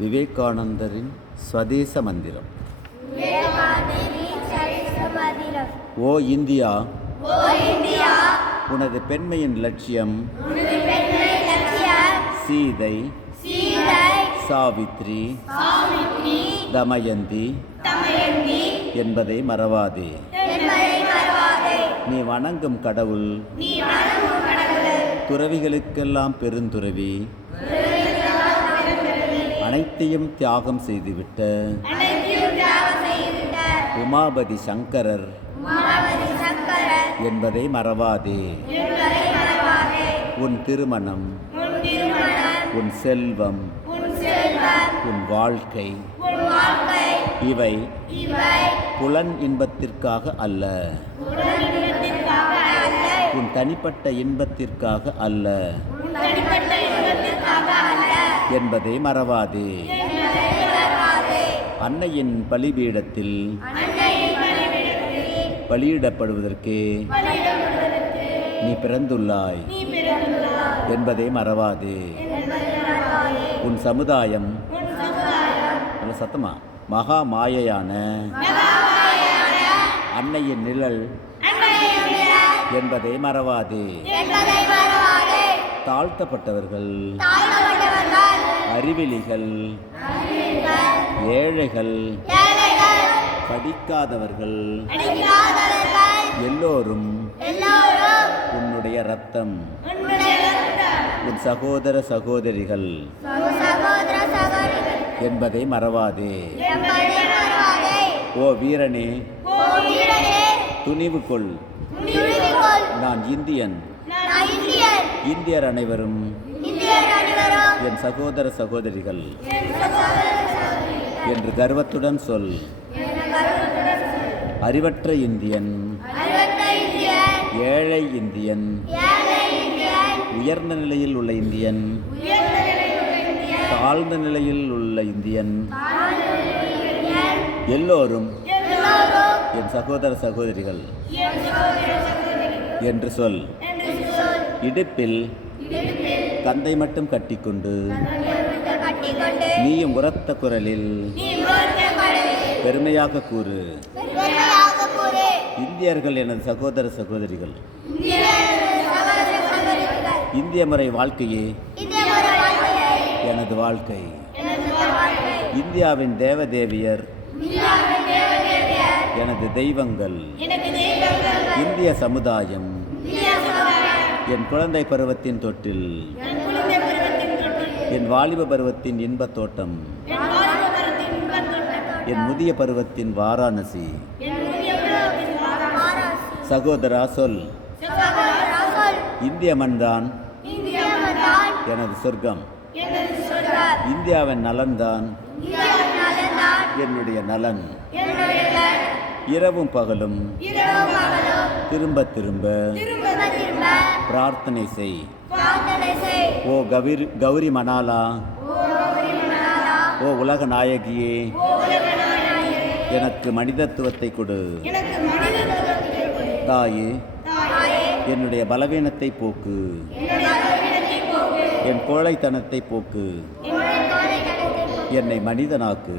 விவேகானந்தரின் ஸ்வதேச மந்திரம். ஓ இந்தியா, உனது பெண்மையின் லட்சியம் சீதை, சாவித்ரி, தமயந்தி என்பதை மறவாதே. நீ வணங்கும் கடவுள் துறவிகளுக்கெல்லாம் பெருந்துறவி, அனைத்தையும் தியாகம் செய்துவிட்ட உமாபதி சங்கரர் என்பதை மறவாதே. உன் திருமணம், உன் செல்வம், உன் வாழ்க்கை இவை புலன் இன்பத்திற்காக அல்ல, உன் தனிப்பட்ட இன்பத்திற்காக அல்ல என்பதை மறவாதே. அன்னையின் பலிபீடத்தில் பலியிடப்படுவதற்கு நீ பிறந்துள்ளாய் என்பதை மறவாதே. உன் சமுதாயம் சத்தமா மகா மாயையான அன்னையின் நிழல் என்பதை மறவாதே. தாழ்த்தப்பட்டவர்கள், அறிவிலிகள், ஏழைகள், படிக்காதவர்கள் எல்லோரும் உன்னுடைய ரத்தம். உன் சகோதர சகோதரிகள் என்பதை மறவாதே. ஓ வீரனே, துணிவு கொள், நான் இந்தியன், இந்தியர் அனைவரும் என் சகோதர சகோதரிகள் என்று கர்வத்துடன் சொல். அறிவற்ற இந்தியன், ஏழை இந்தியன், உயர்ந்த நிலையில் உள்ள இந்தியன், தாழ்ந்த நிலையில் உள்ள இந்தியன் எல்லோரும் என் சகோதர சகோதரிகள் என்று சொல். இடுப்பில் கந்தை மட்டும் கட்டிக்கொண்டு நீயும் உரத்த குரலில் பெருமையாக கூறு, இந்தியர்கள் எனது சகோதர சகோதரிகள். இந்திய முறை வாழ்க்கையே எனது வாழ்க்கை. இந்தியாவின் தேவதேவியர் எனது தெய்வங்கள். இந்திய சமுதாயம் என் குழந்தை பருவத்தின் தொட்டில், என் வாலிப பருவத்தின் இன்பத் தோட்டம், என் முதிய பருவத்தின் வாராணசி. சகோதரா சொல், இந்திய மண்தான் எனது சொர்க்கம். இந்தியாவின் நலன்தான் என்னுடைய நலன். இரவும் பகலும் திரும்ப திரும்ப பிரார்த்தனை செய். ஓ கௌரி மணாலா, ஓ உலக நாயகியே, எனக்கு மனிதத்துவத்தை கொடு. தாயே, என்னுடைய பலவீனத்தை போக்கு, என் கோழைத்தனத்தை போக்கு, என்னை மனிதனாக்கு.